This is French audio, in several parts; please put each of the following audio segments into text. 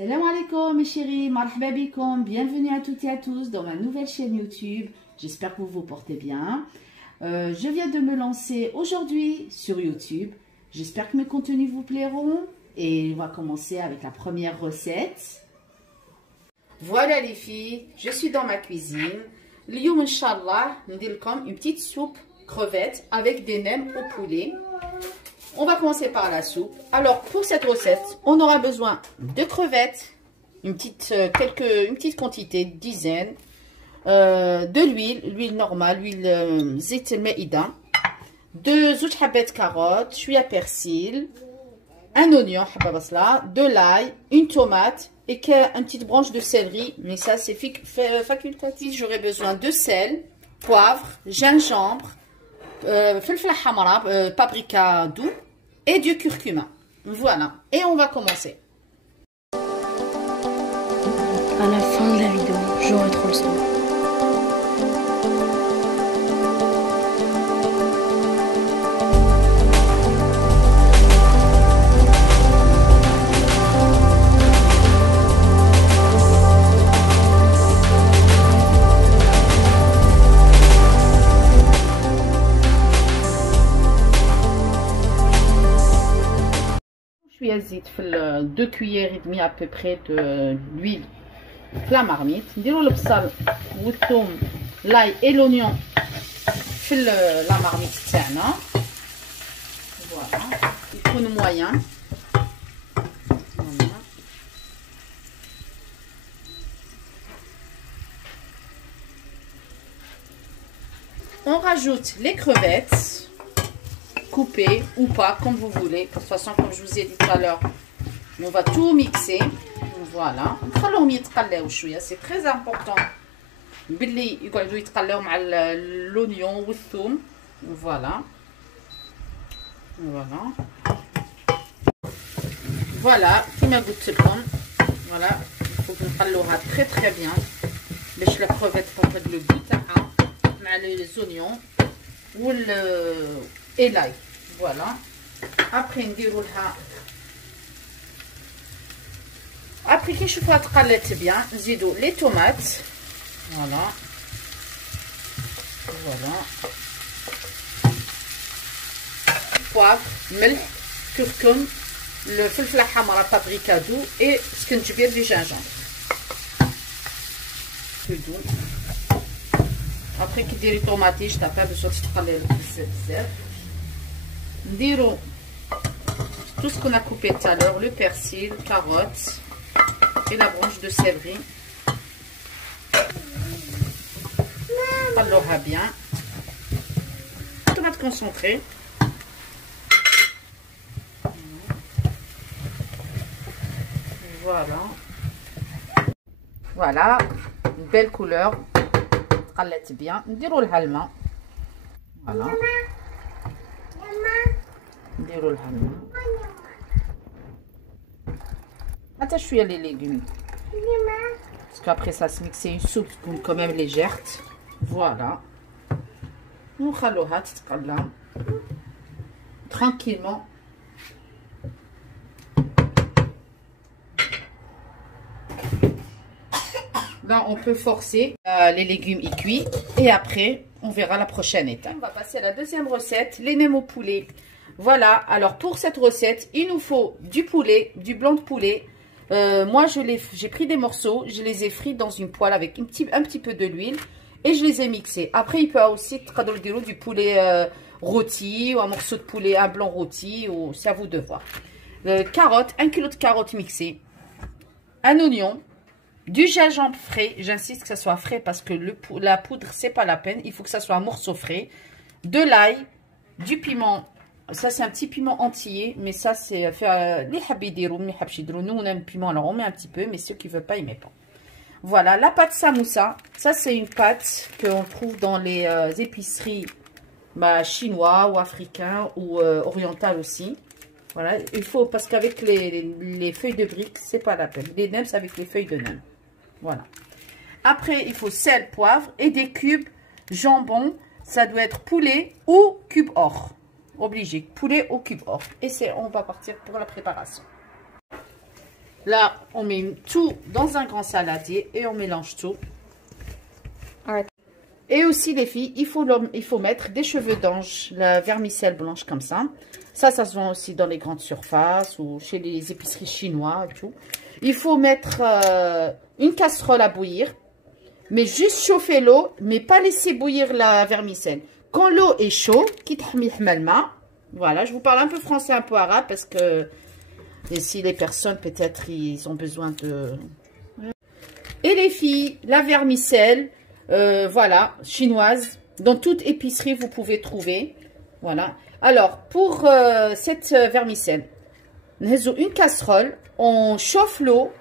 Salam alaikum mes chéris, marhaba bikoum, bienvenue à toutes et à tous dans ma nouvelle chaîne YouTube. J'espère que vous vous portez bien. Je viens de me lancer aujourd'hui sur YouTube. J'espère que mes contenus vous plairont et on va commencer avec la première recette. Voilà les filles, je suis dans ma cuisine. L'youm inchallah, nous comme une petite soupe crevette avec des nems au poulet. On va commencer par la soupe. Alors pour cette recette, on aura besoin de crevettes, une petite quantité, dizaine, de l'huile normale, l'huile zit al-maïda, de zouj habet carottes, chouïa persil, un oignon, de l'ail, une tomate et une petite branche de céleri, mais ça c'est facultatif. J'aurai besoin de sel, poivre, gingembre, paprika doux et du curcuma. Voilà, et on va commencer. À la fin de la vidéo, j'aurai trop le son. Zit 2 cuillères et demie à peu près de l'huile la marmite. نديروا البصل والثوم l'ail et l'oignon في la marmite تاعنا. Voilà, يكون moyen. Voilà. On rajoute les crevettes coupé ou pas comme vous voulez. De toute façon, comme je vous ai dit tout à l'heure, on va tout mixer. Voilà, c'est très important l'oignon ou le thum. Voilà, voilà كما قلت لكم. Voilà, il faut نقلوها très bien باش la crevette تاخذ le goût تاعها مع les oignons et l'ail. Voilà, après نديروا لها après كي نشوفوها تقلت بيان نزيدوا les tomates. Voilà, poivre, ملح, curcum, le فلفله حمراء paprika doux et سكنجبير du gingembre doux. Après كي ديري طوماطيش t'as pas besoin تقلي بزاف. نديرو tout ce qu'on a coupé tout à l'heure, le persil, carottes et la branche de céleri. نقلوها bien. Tomate concentrée. Voilà, une belle couleur. قلت bien. نديرو لها الماء. Voilà. نديرو لها الماء. حتى شويه les légumes. Parce qu'après ça se mixe une soupe quand même légère. Voilà. ونخلوها تتقلى tranquillement. Là, on peut forcer les légumes y cuits et après, on verra la prochaine étape. On va passer à la deuxième recette, les nems au poulet. Voilà, alors pour cette recette, il nous faut du poulet, du blanc de poulet. Moi, j'ai pris des morceaux, je les ai frits dans une poêle avec un petit peu de l'huile et je les ai mixés. Après, il peut aussi du poulet rôti ou un morceau de poulet, un blanc rôti, ou c'est à vous de voir. Carottes, 1 kg de carottes mixées, un oignon, du gingembre frais, j'insiste que ça soit frais parce que la poudre c'est pas la peine, il faut que ça soit un morceau frais, de l'ail, du piment, ça c'est un petit piment entier, mais ça c'est les habidirou, nous on aime le piment alors on met un petit peu, mais ceux qui veulent pas ils mettent pas. Voilà, la pâte samoussa, ça c'est une pâte qu'on trouve dans les épiceries chinois ou africains ou orientales aussi. Voilà, il faut parce qu'avec les feuilles de briques c'est pas la peine, les nems avec les feuilles de nems. Voilà. Après, il faut sel, poivre et des cubes jambon. Ça doit être poulet ou cube or. Obligé. Poulet au cube or. Et on va partir pour la préparation. Là, on met tout dans un grand saladier et on mélange tout. Et aussi, les filles, il faut mettre des cheveux d'ange, la vermicelle blanche comme ça. Ça se vend aussi dans les grandes surfaces ou chez les épiceries chinoises et tout. Il faut mettre une casserole à bouillir, mais juste chauffer l'eau, mais pas laisser bouillir la vermicelle. Quand l'eau est chaude, voilà, je vous parle un peu français, un peu arabe, parce que si les personnes, peut-être, ils ont besoin de... Et les filles, la vermicelle... voilà, chinoise. Dans toute épicerie, vous pouvez trouver. Voilà. Alors, pour cette vermicelle, une casserole, on chauffe l'eau,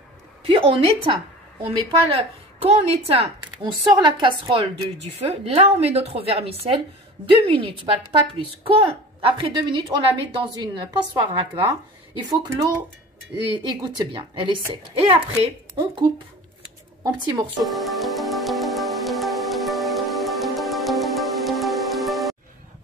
puis on éteint. On met pas le... Quand on éteint, on sort la casserole du feu. Là, on met notre vermicelle 2 minutes, pas plus. Après 2 minutes, on la met dans une passoire à gras. Il faut que l'eau égoutte bien. Elle est sec. Et après, on coupe en petits morceaux.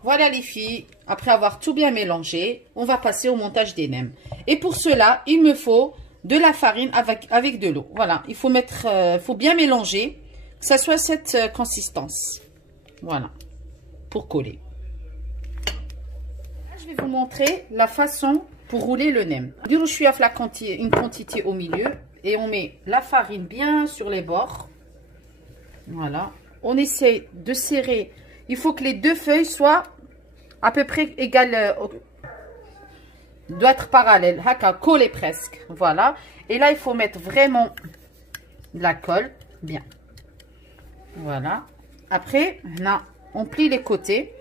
Voilà les filles, après avoir tout bien mélangé, on va passer au montage des nems. Et pour cela, il me faut de la farine avec de l'eau. Voilà, il faut bien mélanger, que ça soit cette consistance. Voilà, pour coller. Là, je vais vous montrer la façon pour rouler le nem. Du coup, je suis à une quantité au milieu et on met la farine bien sur les bords. Voilà, on essaie de serrer. Il faut que les deux feuilles soient à peu près égales, doit être parallèle, collées presque. Voilà. Et là, il faut mettre vraiment de la colle, bien. Voilà. Après, là, on plie les côtés.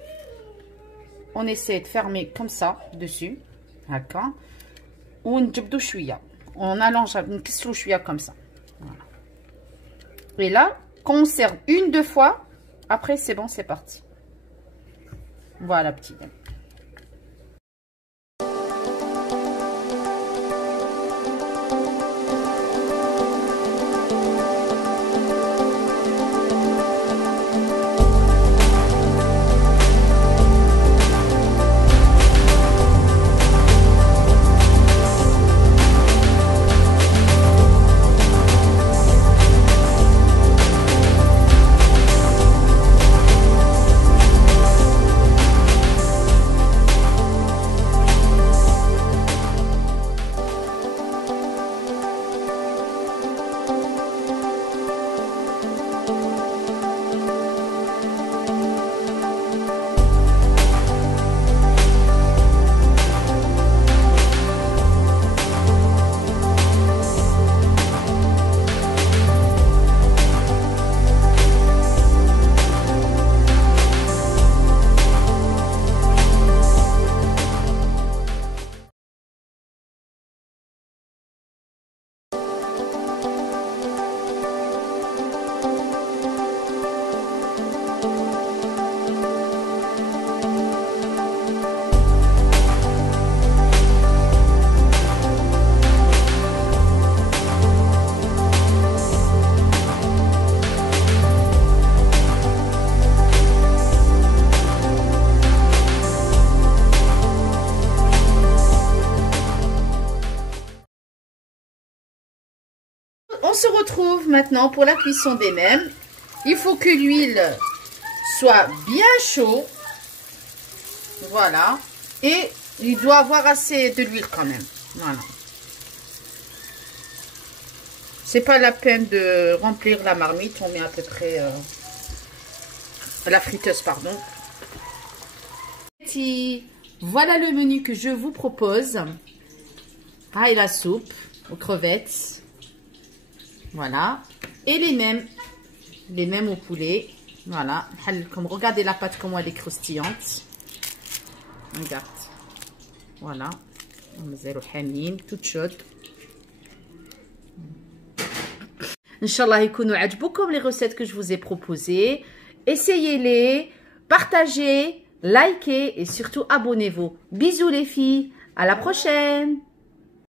On essaie de fermer comme ça, dessus. D'accord. On allonge une question comme ça. Voilà. Et là, quand on serre 1-2 fois, après, c'est bon, c'est parti. Voilà, petit. On se retrouve maintenant pour la cuisson des nems. Il faut que l'huile soit bien chaude. Voilà. Et il doit avoir assez de l'huile quand même. Voilà. C'est pas la peine de remplir la marmite. On met à peu près... la friteuse, pardon. Voilà le menu que je vous propose. Ah, et la soupe aux crevettes. Voilà. Et les nems au poulet. Voilà. Comme regardez la pâte, comment elle est croustillante. Regarde. Voilà. Toute chaude. Inch'Allah, يكونوا عجبكم les recettes que je vous ai proposées. Essayez-les, partagez, likez et surtout abonnez-vous. Bisous les filles. À la prochaine.